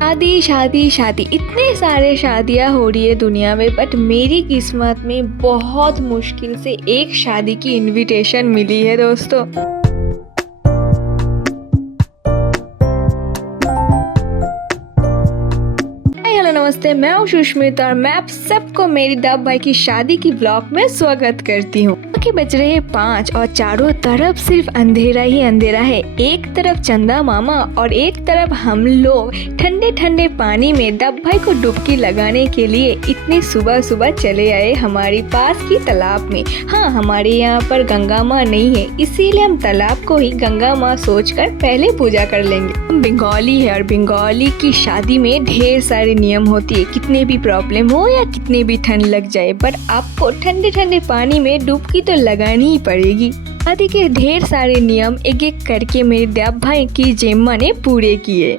शादी शादी शादी, इतने सारे शादियां हो रही है दुनिया में, बट मेरी किस्मत में बहुत मुश्किल से एक शादी की इनविटेशन मिली है दोस्तों। हेलो नमस्ते, मैं हूँ सुष्मिता और मैं आप सबको मेरी दब भाई की शादी की ब्लॉग में स्वागत करती हूँ। के बज रहे हैं 5 और चारों तरफ सिर्फ अंधेरा ही अंधेरा है। एक तरफ चंदा मामा और एक तरफ हम लोग ठंडे ठंडे पानी में दब भाई को डुबकी लगाने के लिए इतनी सुबह सुबह चले आए हमारी पास की तालाब में। हाँ, हमारे यहाँ पर गंगा माँ नहीं है, इसीलिए हम तालाब को ही गंगा माँ सोचकर पहले पूजा कर लेंगे। हम बंगाली है और बंगाली की शादी में ढेर सारे नियम होती है। कितने भी प्रॉब्लम हो या कितने भी ठंड लग जाए, पर आपको ठंडे ठंडे पानी में डुबकी तो लगानी ही पड़ेगी। शादी के ढेर सारे नियम एक एक करके मेरे दब भाई की जेम्मा ने पूरे किए।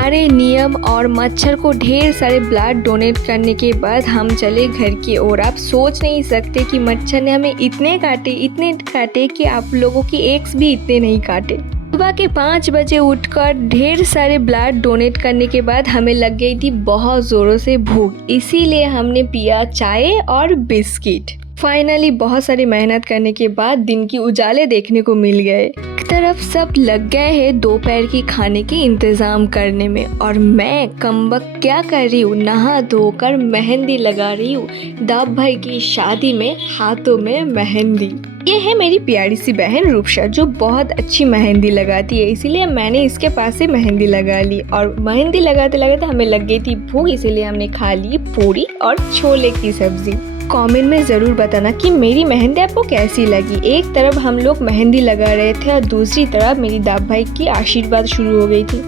सारे नियम और मच्छर को ढेर सारे ब्लड डोनेट करने के बाद हम चले घर की ओर। आप सोच नहीं सकते कि मच्छर ने हमें इतने काटे कि आप लोगों की एक्स भी इतने नहीं काटे। सुबह के 5 बजे उठकर ढेर सारे ब्लड डोनेट करने के बाद हमें लग गई थी बहुत ज़ोरों से भूख, इसीलिए हमने पिया चाय और बिस्किट। फाइनली बहुत सारी मेहनत करने के बाद दिन की उजाले देखने को मिल गए। एक तरफ सब लग गए हैं दोपहर की खाने के इंतज़ाम करने में और मैं कमबख्त क्या कर रही हूँ, नहा धोकर मेहंदी लगा रही हूँ दब भाई की शादी में, हाथों में मेहंदी। ये है मेरी प्यारी सी बहन रूपशा जो बहुत अच्छी मेहंदी लगाती है, इसीलिए मैंने इसके पास से मेहंदी लगा ली। और मेहंदी लगाते लगाते हमें लग गई थी भूख, इसीलिए हमने खा ली पूरी और छोले की सब्जी। कमेंट में ज़रूर बताना कि मेरी मेहंदी आपको कैसी लगी। एक तरफ हम लोग मेहंदी लगा रहे थे और दूसरी तरफ मेरी दब भाई की आशीर्वाद शुरू हो गई थी।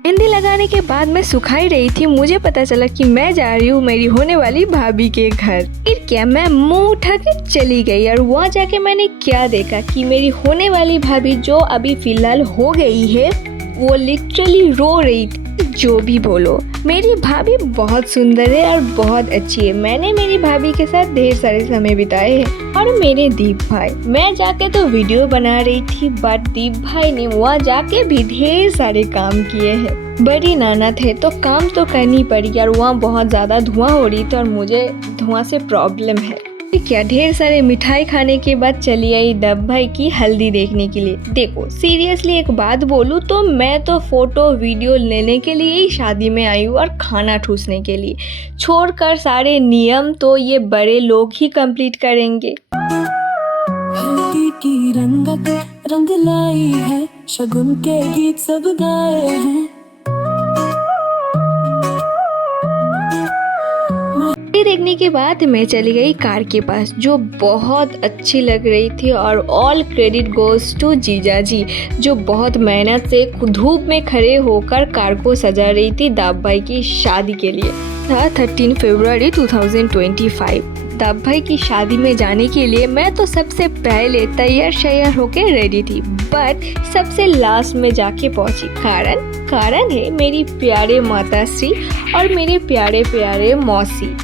मेहंदी लगाने के बाद मैं सुखाई रही थी, मुझे पता चला कि मैं जा रही हूँ मेरी होने वाली भाभी के घर। फिर क्या, मैं मुंह उठा के चली गई और वहाँ जाके मैंने क्या देखा कि मेरी होने वाली भाभी जो अभी फिलहाल हो गई है वो लिटरली रो रही थी। जो भी बोलो, मेरी भाभी बहुत सुंदर है और बहुत अच्छी है। मैंने मेरी भाभी के साथ ढेर सारे समय बिताए हैं। और मेरे दीप भाई, मैं जाके तो वीडियो बना रही थी, बट दीप भाई ने वहाँ जाके भी ढेर सारे काम किए हैं। बड़ी ननद है तो काम तो करनी पड़ी और वहाँ बहुत ज़्यादा धुआं हो रही थी और मुझे धुआं से प्रॉब्लम है। क्या ढेर सारे मिठाई खाने के बाद चली आई दब भाई की हल्दी देखने के लिए। देखो सीरियसली एक बात बोलूँ तो मैं तो फोटो वीडियो लेने के लिए ही शादी में आई हूँ और खाना ठूसने के लिए। छोड़कर सारे नियम तो ये बड़े लोग ही कंप्लीट करेंगे। हल्दी की रंगत रंग लाई है शगुन के गीत सब गाए हैं। ये देखने के बाद मैं चली गई कार के पास जो बहुत अच्छी लग रही थी और ऑल क्रेडिट गोज टू जीजा जी जो बहुत मेहनत से धूप में खड़े होकर कार को सजा रही थी दाब भाई की शादी के लिए। था 13 फरवरी 2025। दाब भाई की शादी में जाने के लिए मैं तो सबसे पहले तैयार शैयार होकर रेडी थी, बट सबसे लास्ट में जाके पहुंची। कारण है मेरी प्यारे माताश्री और मेरे प्यारे प्यारे मौसी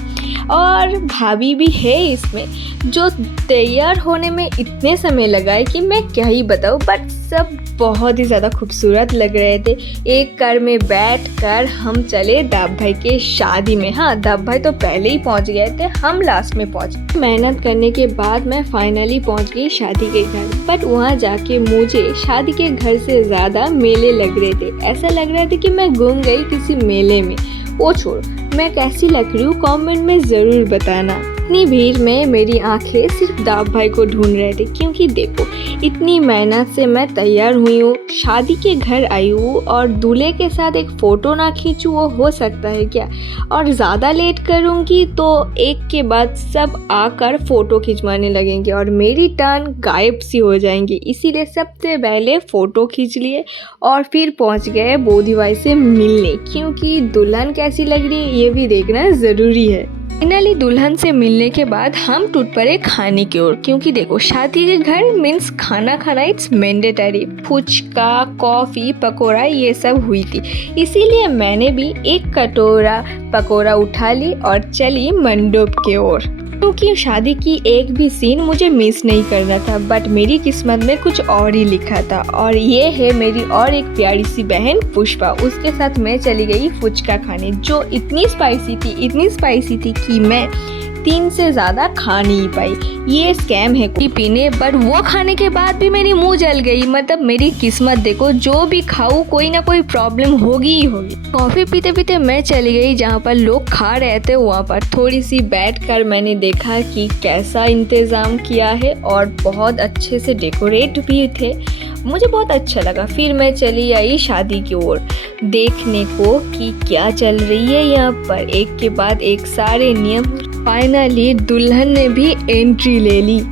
और भाभी भी है इसमें, जो तैयार होने में इतने समय लगा है कि मैं क्या ही बताऊँ, बट सब बहुत ही ज़्यादा खूबसूरत लग रहे थे। एक कार में बैठकर हम चले दाब भाई के शादी में। हाँ, दाब भाई तो पहले ही पहुंच गए थे, हम लास्ट में पहुंचे। मेहनत करने के बाद मैं फाइनली पहुंच गई शादी के घर, बट वहां जाके मुझे शादी के घर से ज़्यादा मेले लग रहे थे। ऐसा लग रहा था कि मैं घूम गई किसी मेले में। वो छोड़, मैं कैसी लग रही हूँ कमेंट में ज़रूर बताना। इतनी भीड़ में मेरी आंखें सिर्फ दाब भाई को ढूंढ रहे थे, क्योंकि देखो इतनी मेहनत से मैं तैयार हुई हूँ, शादी के घर आई हूँ और दूल्हे के साथ एक फ़ोटो ना खींचूँ वो हो सकता है क्या? और ज़्यादा लेट करूँगी तो एक के बाद सब आकर फ़ोटो खिंचवाने लगेंगे और मेरी टर्न गायब सी हो जाएंगी। इसीलिए सबसे पहले फ़ोटो खींच लिए और फिर पहुँच गए बोधी भाई से मिलने, क्योंकि दुल्हन कैसी लग रही है ये भी देखना ज़रूरी है। फाइनली दुल्हन से मिलने के बाद हम टूट पड़े खाने की ओर, क्योंकि देखो शादी के घर मीन्स खाना खाना it's mandatory. Phuchka, coffee, pakora ये सब हुई थी, इसीलिए मैंने भी एक कटोरा पकोड़ा उठा ली और चली मंडप के ओर, क्योंकि शादी की एक भी सीन मुझे मिस नहीं करना था। बट मेरी किस्मत में कुछ और ही लिखा था, और ये है मेरी और एक प्यारी सी बहन पुष्पा। उसके साथ मैं चली गई फुचका खाने, जो इतनी स्पाइसी थी कि मैं 3 से ज़्यादा खा नहीं पाई। ये स्कैम है कोई पीने, बट वो खाने के बाद भी मेरी मुंह जल गई। मतलब मेरी किस्मत देखो, जो भी खाऊं कोई ना कोई प्रॉब्लम होगी ही होगी। कॉफ़ी पीते पीते मैं चली गई जहाँ पर लोग खा रहे थे, वहाँ पर थोड़ी सी बैठकर मैंने देखा कि कैसा इंतज़ाम किया है और बहुत अच्छे से डेकोरेट भी थे। मुझे बहुत अच्छा लगा। फिर मैं चली आई शादी की ओर देखने को कि क्या चल रही है यहाँ पर। एक के बाद एक सारे नियम। फाइनली दुल्हन ने भी एंट्री ले ली।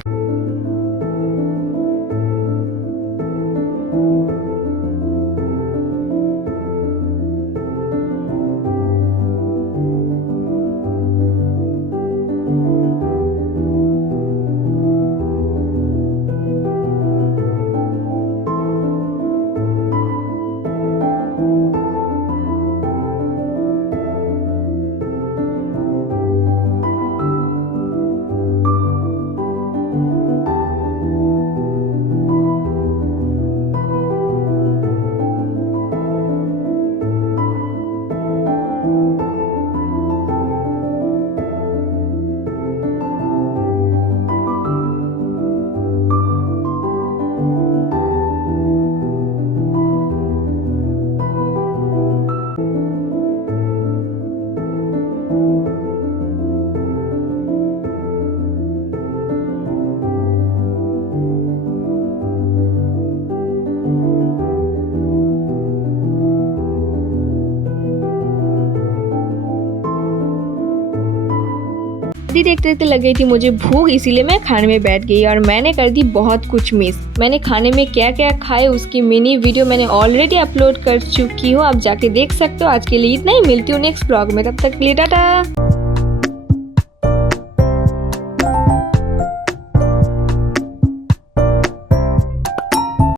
देखते देखते लग गई थी मुझे भूख, इसीलिए मैं खाने में बैठ गई और मैंने कर दी बहुत कुछ मिस। मैंने खाने में क्या क्या खाए उसकी मिनी वीडियो मैंने ऑलरेडी अपलोड कर चुकी हूँ, आप जाके देख सकते हो। आज के लिए इतना ही, मिलती हूँ नेक्स्ट ब्लॉग में, तब तक के लिए टाटा।